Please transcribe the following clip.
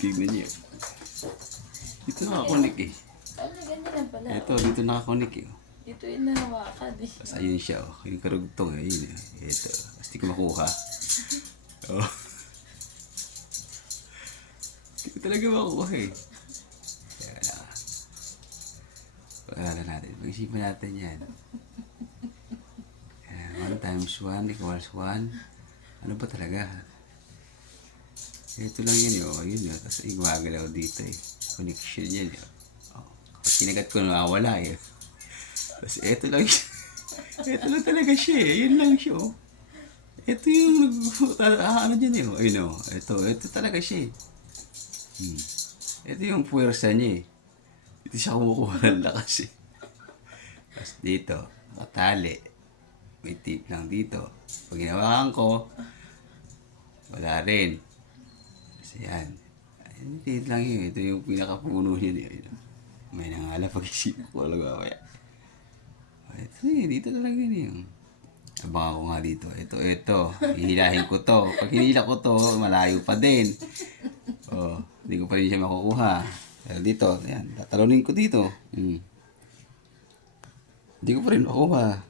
Tignan niyo. Dito nakakonik eh. Ano, ganyan lang pala. Ito, dito nakakonik eh. Dito yung nahawakan eh. Tapos ayun siya oh. Yung karugtong eh. Ayun eh. Ito. Tapos di ko makuha. Oh. Di ko talaga makuha eh. Kaya na. Pag-aralan natin. Pag-isipan natin yan. 1 times 1 equals 1. Ano ba talaga? Ito lang yun oh. Yun yun. Tapos gumagalaw dito eh. Connection yan eh. Oh. Kapag kinagat ko nawawala eh. Tapos ito lang siya. Ito lang talaga siya eh. Yun lang siya oh. Ito yung ano dyan eh. Ayun oh. Ito talaga siya eh. Ito yung puwersa niya eh. Dito siya kumukuha ng lakas eh. Tapos dito, nakatali. May tip lang dito. Pag ginawakan ko, wala rin. Kasi yan. Ayun, tip lang yun. Ito yung pinakapuno niya. May nangala pag-isip ko. Walang mamaya. Ito eh. Dito talaga yun yung. Abangan ko nga dito. Ito. Hihilahin ko to. Pag hinila ko to, malayo pa din. Oh, hindi ko pa rin siya makukuha. Pero dito, yan. Tatalunin ko dito. Hindi ko pa rin makuha.